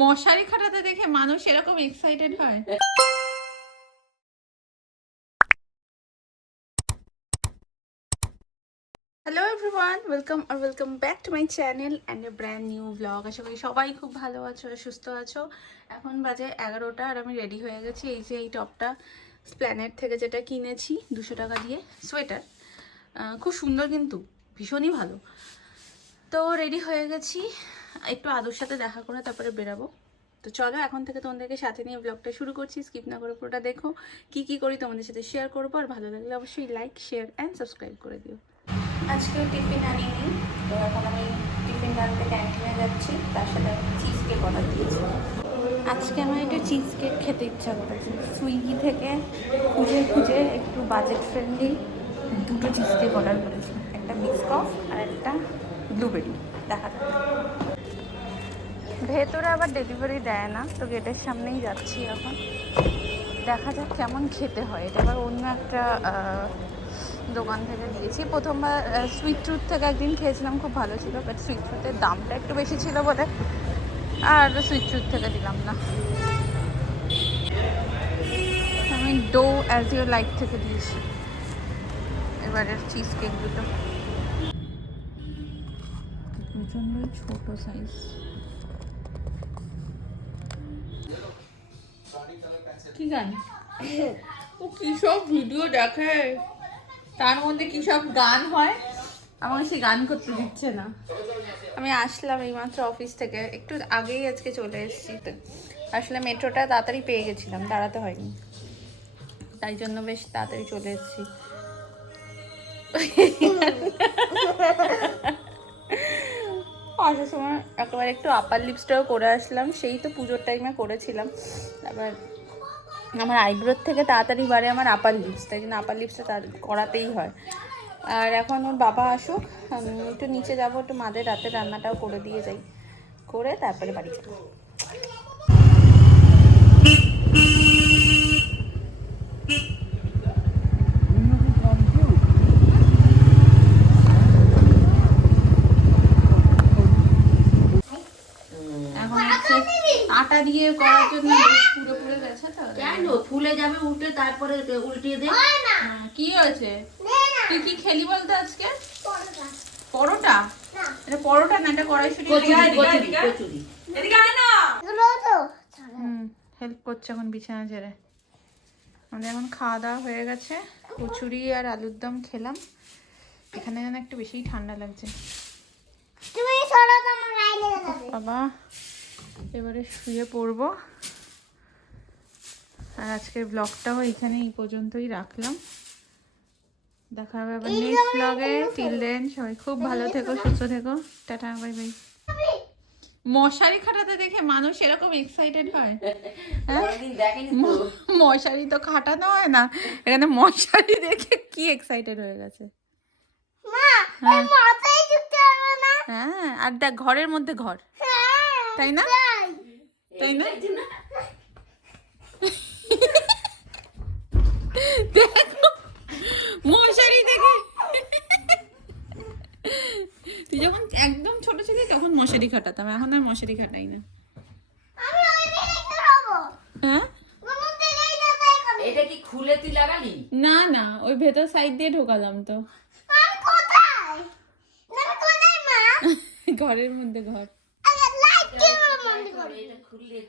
মশারি খাটাতে দেখে মানুষ এরকম এক্সাইটেড হয়। Hello everyone welcome R welcome back to my channel and a brand new blog আশা করি সবাই খুব ভালো আছো, সুস্থ আছো। এখন বাজে এগারোটা আর আমি রেডি হয়ে গেছি এই যে এই টপটা স্প্ল্যানেট থেকে যেটা কিনেছি দুশো টাকা দিয়ে সোয়েটার খুব সুন্দর কিন্তু, ভীষণই ভালো। তো রেডি হয়ে গেছি। একটু আদুর সাথে দেখা করে তারপরে বেরাবো। তো চলো, এখন থেকে তোমাদেরকে সাথে নিয়ে ব্লগটা শুরু করছি। স্কিপ না করে পুরোটা দেখো। কি কি করি তোমাদের সাথে শেয়ার করব। আর ভালো লাগলে অবশ্যই লাইক শেয়ার অ্যান্ড সাবস্ক্রাইব করে দিও। আজকে টিফিন আনিনি। তো এখন আমি টিফিন আনতে ক্যান্টিনে যাচ্ছি। তার সাথে চিজ কেক অর্ডার দিয়েছি। আজকে আমার একটু চিজ কেক খেতে ইচ্ছা করেছে। সুইগি থেকে খুঁজে খুঁজে একটু বাজেট ফ্রেন্ডলি দুটো চিজ কেক অর্ডার করেছি। একটা মিক্স কফ আর একটা ব্লুবেরি দেখা। ভেতরে আবার ডেলিভারি দেয় না, তো গেটের সামনেই যাচ্ছি এখন। দেখা যাক কেমন খেতে হয়। এটা আবার অন্য একটা দোকান থেকে দিয়েছি। প্রথমবার সুইট ট্রুথ থেকে একদিন খেয়েছিলাম, খুব ভালো ছিল বাট সুইট ট্রুথের দামটা একটু বেশি ছিল বলে আর সুইট ট্রুথ থেকে দিলাম না। আমি ডো অ্যাজ ইউর লাইক থেকে দিয়েছি। এবারের চিজ কেক দুটো। প্রচণ্ডই ছোট সাইজ কি গান ও কি সব ভিডিও দেখে? তার মধ্যে কি সব গান হয়? আমাকে সে গান করতে দিচ্ছে না। আমি আসলাম এইমাত্র অফিস থেকে। একটু আগেই আজকে চলে এসেছি তো। আসলে মেট্রোটা তাড়াতাড়ি পেয়ে গেছিলাম, দাঁড়াতে হয়নি। তাই জন্য বেশ তাড়াতাড়ি চলে এসেছি। আসার সময় একেবারে একটু আপার লিপসটাও করে আসলাম। সেই তো পুজোর টাইমে করেছিলাম। তারপর আমার আইব্রোর থেকে তাড়াতাড়ি বাড়ে আমার আপার লিপস তাই জন্য আপার লিপসটা তার করাতেই হয়। আর এখন ওর বাবা আসুক একটু নিচে যাব, একটু মাদের রাতে রান্নাটাও করে দিয়ে যাই। করে তারপরে বাড়ি যাব। আটা দিয়ে করার জন্য কেন ফুলে যাবে উল্টে তারপরে উল্টিয়ে দে। হ্যাঁ, কি হয়েছে? তুই কি খেলি বলতো আজকে? পরোটা। এটা পরোটা না এটা কড়াইশুটি? কচুরি হেল্প করছে এখন বিছানা ছেড়ে আমাদের এখন খাওয়া দাওয়া হয়ে গেছে। কচুরি আর আলুর দম খেলাম। এখানে যেন একটু বেশিই ঠান্ডা লাগছে। বাবা এবারে শুয়ে পড়ব। আর আজকের ব্লগটাও এখানে এই পর্যন্তই রাখলাম। দেখা হবে আবার নেক্সট ব্লগে টিল দেন সবাই খুব ভালো থেকো সুস্থ থেকো। টাটা বাই বাই মশারি খাটাতে দেখে মানুষ এরকম এক্সাইটেড হয়। হ্যাঁ? মশারি তো খাটানো হয় না। এখানে মশারি দেখে কি এক্সাইটেড হয়ে গেছে। হ্যাঁ। আর দেখ ঘরের মধ্যে ঘর। তাই না? তাই। না দেখো মশারি দেখে তুই যখন একদম ছোট ছিলি তখন মশারি খাটাতাম। এখন আর মশারি খাটাই না। হ্যাঁ? এটা কি খুলে তুই লাগালি? না না ওই ভেতর সাইড দিয়ে ঢোকালাম তো। ঘরের মধ্যে ঘর। এটা খুললে